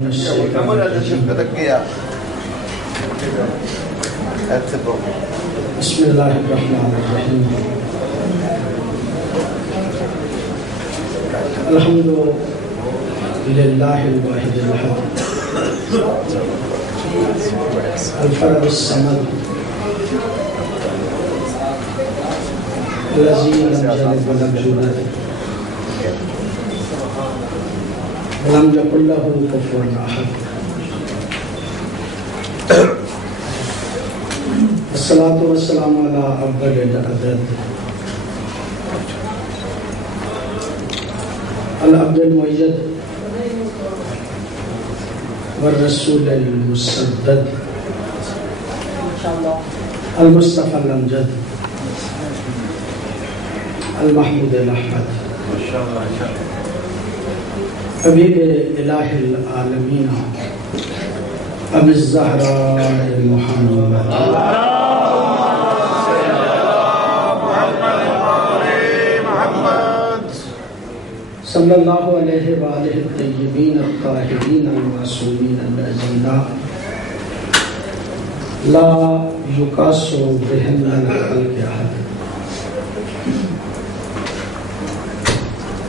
بسم اللہ الرحمن الرحیم الحمد للہ الواحد الاحد الفرد الصمد الذی لم یلد ولم یولد ولم یکن لہ کفوا احد الصلاة والسلام علی افضل العدد العبد المؤید والرسول المسدد المصطفى الامجد المحمود الاحمد حبیب الہ العالمین ابی الزہراء محمد صلی اللہ علیہ وآلہ الطیبین الطاہرین المعصومین الذین لا یقاس بہم من الخلق احد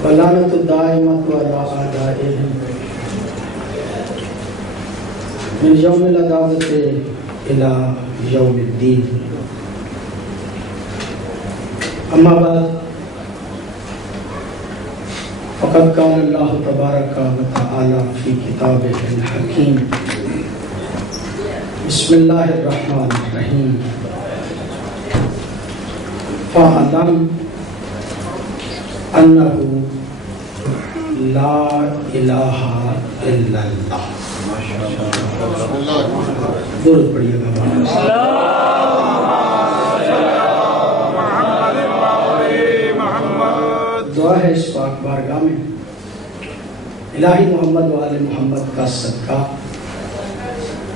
ولعنۃ الدائمۃ علی اعدائہم من یوم العداوۃ الی یوم الدین اما بعد فقد قال اللہ تبارک و تعالی فی کتابہ الحکیم بسم اللہ الرحمن الرحیم فاعلم انہ لا الہ الا اللہ درود پڑھیے گا دعا ہے اس پاک بارگاہ میں الہی محمد و آل محمد کا صدقہ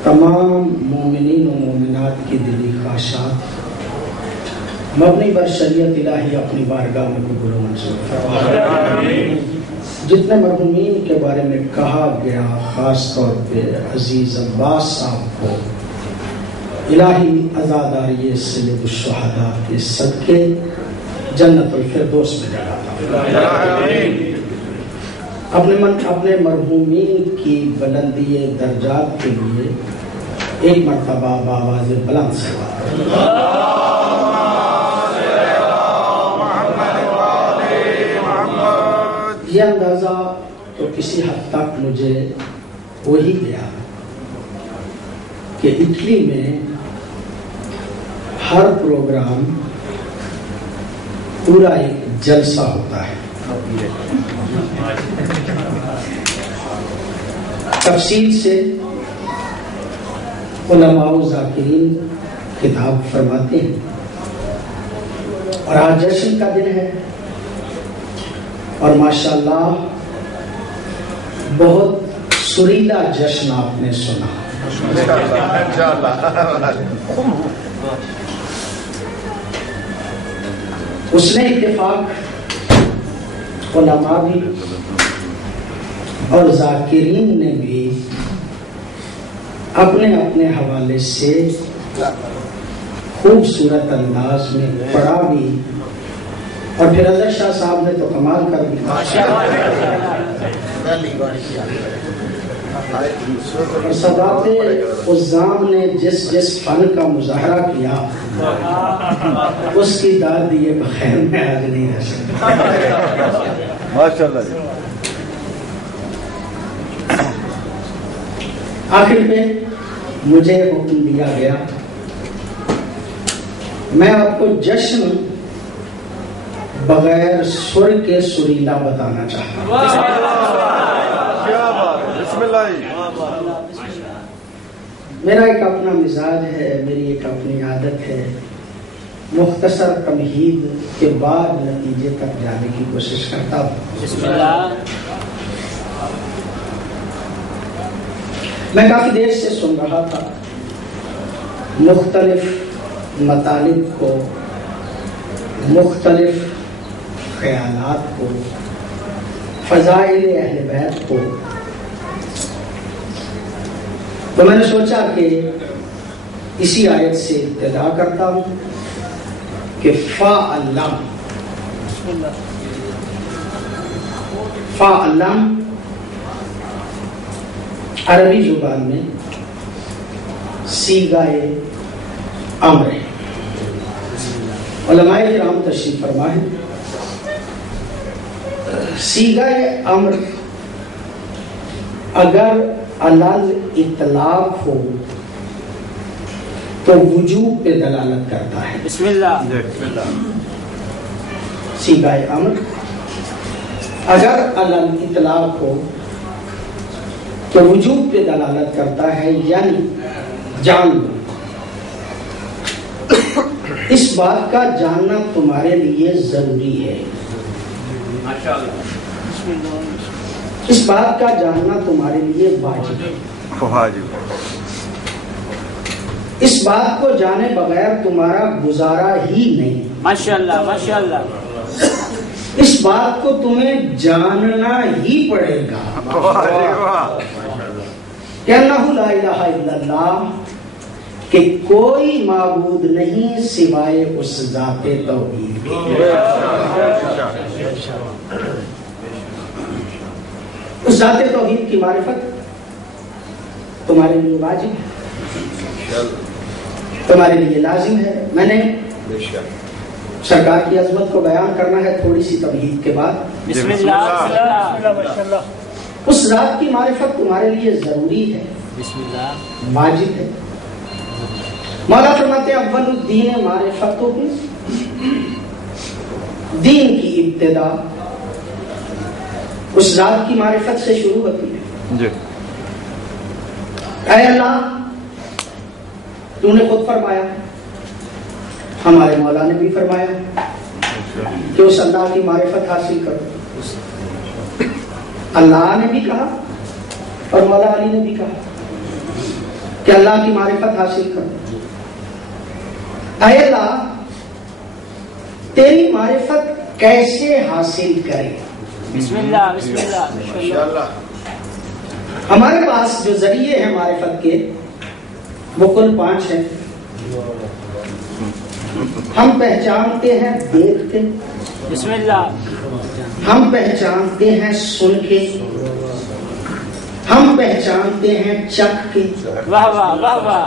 تمام مومنین و مومنات کی دلی خواہشات مبنی بر شریعت الہی اپنی بارگاہ میں قبول و منظور فرمائے۔ جتنے مرحومین کے بارے میں کہا گیا خاص طور پہ عزیز عباس صاحب کو الہی عزاداری سید الشہداء کے صدقے جنت الفردوس میں جگہ اپنے مرحومین کی بلندی درجات کے لیے ایک مرتبہ بآواز بلند سے یہ اندازہ تو کسی حد تک مجھے وہی گیا کہ اٹلی میں ہر پروگرام پورا ایک جلسہ ہوتا ہے، تفصیل سے علماء و ذاکرین خطاب فرماتے ہیں، اور آج جشن کا دن ہے اور ماشاءاللہ بہت سریلا جشن آپ نے سنا۔ اس نے اتفاق علماء بھی اور ذاکرین نے بھی اپنے اپنے حوالے سے خوبصورت انداز میں پڑھا بھی، اور پھر اظہر شاہ صاحب نے تو کمال کر دیا۔ صدات عظام نے جس فن کا مظاہرہ کیا اس کی داد دیے بخیر میں آج نہیں رہ سکتا۔ ماشاءاللہ۔ آخر میں مجھے حکم دیا گیا میں آپ کو جشن بغیر سر کے سریلا بتانا چاہتا ہوں۔ میرا ایک اپنا مزاج ہے، میری ایک اپنی عادت ہے، مختصر تمہید کے بعد نتیجے تک جانے کی کوشش کرتا ہوں۔ میں کافی دیر سے سن رہا تھا، مختلف مطالب کو، مختلف خیالات کو، فضائل اہل بیت کو، تو میں نے سوچا کہ اسی آیت سے ابتدا کرتا ہوں کہ فَعَلَّمْ عربی زبان میں صیغۂ امر ہے. علماء کرام تشریف فرما ہے. صیغۂ امر اگر علل اطلاق ہو تو وجوب پہ دلالت کرتا ہے. بسم اللہ. صیغۂ امر اگر علل اطلاق ہو تو وجوب پہ دلالت کرتا ہے، یعنی جان لو. اس بات کا جاننا تمہارے لیے ضروری ہے. اس بات کا جاننا تمہارے لیے واجب ہے. اس بات کو جانے بغیر تمہارا گزارا ہی نہیں. ماشاءاللہ ماشاءاللہ. اس بات کو تمہیں جاننا ہی پڑے گا کہ انہ لا الہ الا اللہ، کہ کوئی معبود نہیں سوائے اس ذات توحید کے. اس ذات توحید کی معرفت تمہارے لیے واجب ہے، تمہارے لیے لازم ہے. میں نے سرکار کی عظمت کو بیان کرنا ہے تھوڑی سی تمہید کے بعد. بسم اللہ. اس ذات کی معرفت تمہارے لیے ضروری ہے، بسم اللہ، واجب ہے. مولا فرماتے ہیں اول الدین معرفت ہو. دین کی ابتدا اس ذات کی معرفت سے شروع ہوتی ہے. اے اللہ، تو نے خود فرمایا، ہمارے مولا نے بھی فرمایا کہ اس اللہ کی معرفت حاصل کرو. اللہ نے بھی کہا اور مولا علی نے بھی کہا کہ اللہ کی معرفت حاصل کرو. اے اللہ، تیری معرفت کیسے حاصل کرے؟ بسم اللہ بسم اللہ. ہمارے پاس جو ذریعے ہیں معرفت کے وہ کل 5 ہیں. ہم پہچانتے ہیں دیکھ کے، بسم اللہ. ہم پہچانتے ہیں سن کے، ہم پہچانتے ہیں چکھ کے، واہ واہ واہ واہ.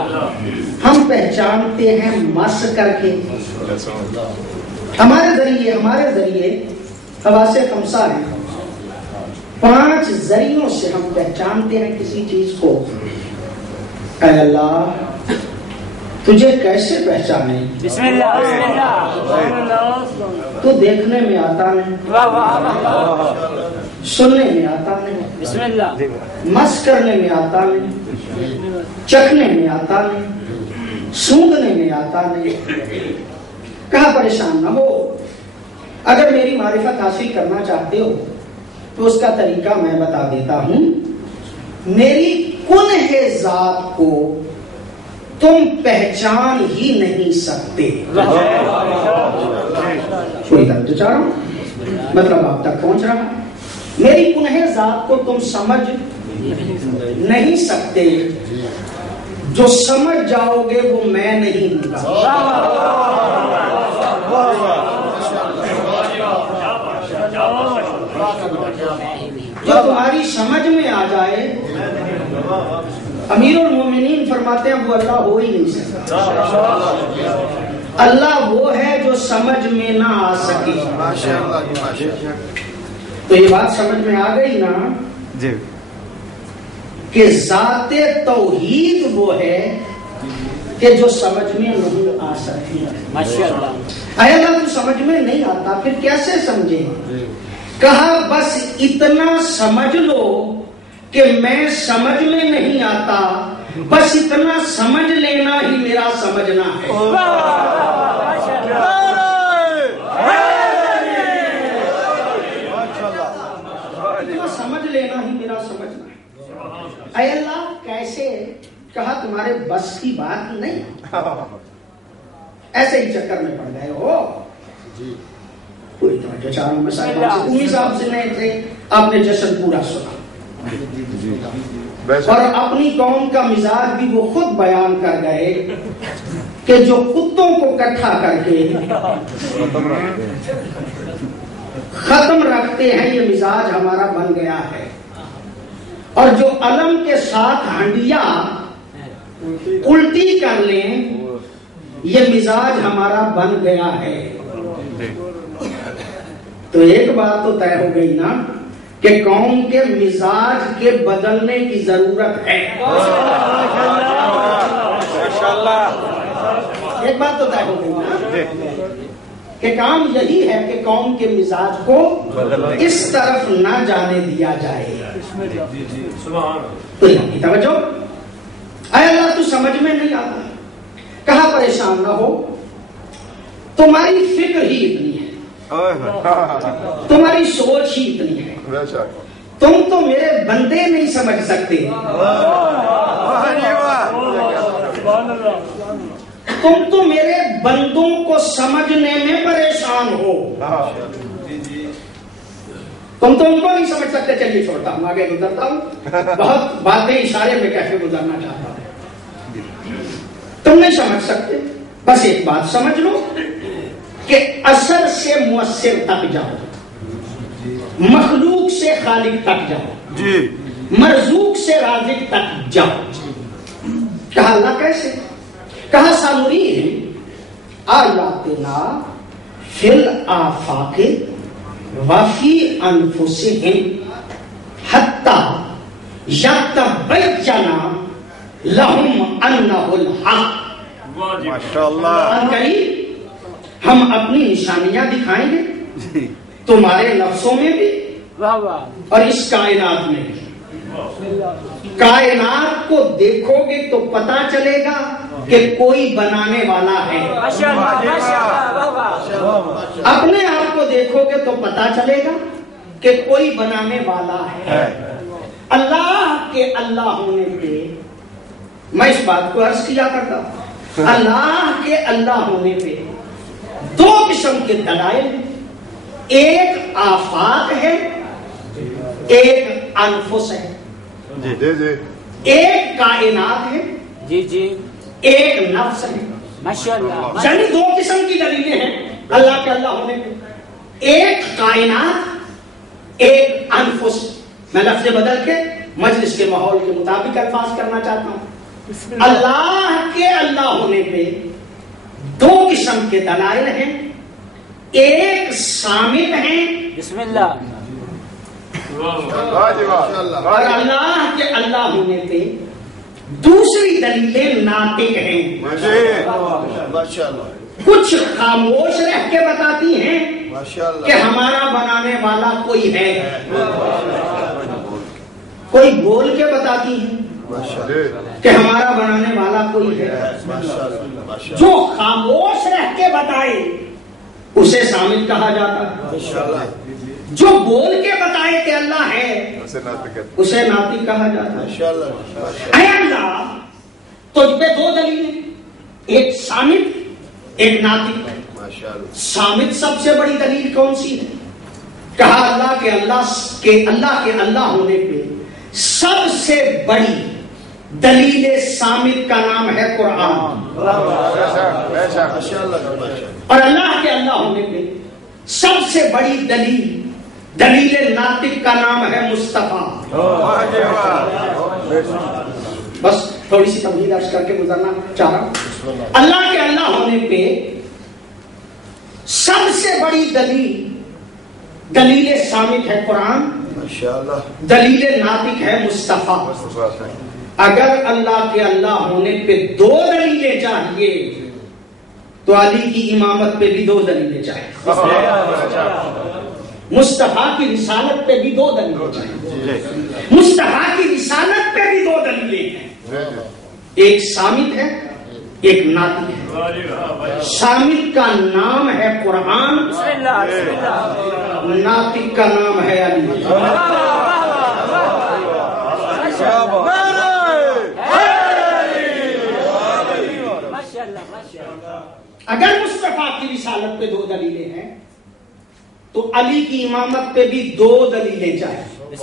ہم پہچانتے ہیں مس کر کے. ہمارے ذریعے حواس 5 ہیں. 5 ذریعوں سے ہم پہچانتے ہیں کسی چیز کو. اے اللہ، تجھے کیسے پہچانے؟ بسم اللہ بسم اللہ. تو دیکھنے میں آتا نہیں، واہ واہ. سننے میں آتا نہیں، بسم اللہ. مس کرنے میں آتا نہیں، چکھنے میں آتا نہیں، سونگنے میں آتا نہیں. کہاں پریشان نہ ہو. اگر میری معرفت حاصل کرنا چاہتے ہو تو اس کا طریقہ میں بتا دیتا ہوں. میری کنہ ذات کو تم پہچان ہی نہیں سکتے. کوئی تک تو چاہ رہا ہوں، مطلب آپ تک پہنچ رہا. میری کنہ ذات کو تم سمجھ نہیں سکتے. جو سمجھ جاؤ گے وہ میں نہیں ہوں گا. جو تمہاری سمجھ میں آ جائے، امیر المومنین فرماتے ہیں وہ اللہ ہو ہی نہیں سکتا. اللہ وہ ہے جو سمجھ میں نہ آ سکے. تو یہ بات سمجھ میں آ گئی نا کہ ذات توحید وہ ہے کہ جو سمجھ میں نہیں آ سکتی. ماشاءاللہ. اے اللہ، تو سمجھ میں نہیں آتا، پھر کیسے سمجھے؟ کہا بس اتنا سمجھ لو کہ میں سمجھ میں نہیں آتا، بس اتنا سمجھ لینا ہی میرا سمجھنا ہے. اتنا سمجھ لینا ہی میرا سمجھنا ہے. اے اللہ کیسے؟ کہا تمہارے بس کی بات نہیں، ایسے ہی چکر میں پڑ گئے ہو. پوری توجہ چاروں مسائل سے صاحب سے نہیں تھے، آپ نے جشن پورا سنا. اور اپنی قوم کا مزاج بھی وہ خود بیان کر گئے کہ جو کتوں کو اکٹھا کر کے ختم رکھتے ہیں یہ مزاج ہمارا بن گیا ہے، اور جو علم کے ساتھ ہنڈیا الٹی کر لیں یہ مزاج ہمارا بن گیا ہے۔ تو ایک بات تو طے ہو گئی نا کہ قوم کے مزاج کے بدلنے کی ضرورت ہے۔ ایک بات تو طے ہو گئی نا کہ کام یہی ہے کہ قوم کے مزاج کو اس طرف نہ جانے دیا جائے۔ تو یہاں کی توجہ، اے اللہ تو سمجھ میں نہیں آتا، کہاں پریشان نہ ہو، تمہاری فکر ہی اتنی ہے، تمہاری سوچ ہی اتنی ہے، تم تو میرے بندے نہیں سمجھ سکتے، تم تو میرے بندوں کو سمجھنے میں پریشان ہو، تم تو ان کو نہیں سمجھ سکتے۔ چلیے چھوڑتا ہوں، آگے گزرتا ہوں، بہت باتیں اشارے میں کہہ کے گزرنا چاہتا ہوں۔ تم نہیں سمجھ سکتے، بس ایک بات سمجھ لو کہ اثر سے مؤثر تک جاؤ، مخلوق سے خالق تک جاؤ، مرزوق سے رازق تک جاؤ۔ کہا اللہ کیسے؟ کہا سنریہم آیاتنا فی الآفاق وفی انفسہم حتی یتبین لہم انہ الحق۔ ہم اپنی نشانیاں دکھائیں گے تمہارے لفظوں میں بھی اور اس کائنات میں بھی۔ کائنات کو دیکھو گے تو پتا چلے گا کہ کوئی بنانے والا ہے، اپنے آپ کو دیکھو گے تو پتا چلے گا کہ کوئی بنانے والا ہے۔ اللہ کے اللہ ہونے پہ میں اس بات کو عرض کیا کرتا ہوں، اللہ کے اللہ ہونے پہ دو قسم کے دلائل ہیں، ایک آفاق ہے، ایک انفس ہے، ایک کائنات ہے، ایک نفس ہے۔ ماشاءاللہ، یعنی دو قسم کی دلیلیں ہیں اللہ کے اللہ ہونے پہ، ایک کائنات، ایک انفس۔ میں لفظ بدل کے مجلس کے ماحول کے مطابق الفاظ کرنا چاہتا ہوں۔ اللہ کے اللہ ہونے پہ دو قسم کے دلائل ہیں، ایک صامت ہیں، بسم اللہ، اور اللہ کے اللہ ہونے پہ دوسری دلیلیں ناطق ہیں، کچھ خاموش رہ کے بتاتی ہیں کہ ہمارا بنانے والا کوئی ہے، کوئی بول کے بتاتی ہیں کہ ہمارا بنانے والا کوئی ہے۔ جو خاموش رہ کے بتائے اسے صامت کہا جاتا ہے، جو بول کے بتائے کہ اللہ ہے اسے ناطق کہا جاتا ہے۔ اے اللہ، تجھ پہ دو دلیلیں، ایک صامت ایک ناطق۔ صامت سب سے بڑی دلیل کون سی ہے؟ کہا اللہ کے اللہ ہونے پہ سب سے بڑی دلیل صامت کا نام ہے قرآن، اور اللہ کے اللہ ہونے پہ سب سے بڑی دلیل ناطق کا نام ہے مصطفیٰ۔ بس تھوڑی سی تمہید عرض کر کے گزرنا چاہ رہا ہوں۔ اللہ کے اللہ ہونے پہ سب سے بڑی دلیل صامت ہے قرآن، دلیل ناطق ہے مصطفیٰ۔ اگر اللہ کے اللہ ہونے پہ دو دلیلیں چاہیے تو علی کی امامت پہ بھی دو دلیلیں چاہیے، مصطفیٰ کی رسالت پہ بھی دو دلیلیں چاہیے، مصطفیٰ کی رسالت پہ بھی دو دلیلیں ہیں، ایک صامت ہے ایک ناطق ہے۔ صامت کا نام ہے قرآن، ناطق کا نام ہے علی۔ اگر مصطفیٰ کی رسالت پہ دو دلیلیں ہیں تو علی کی امامت پہ بھی دو دلیلیں چاہیے،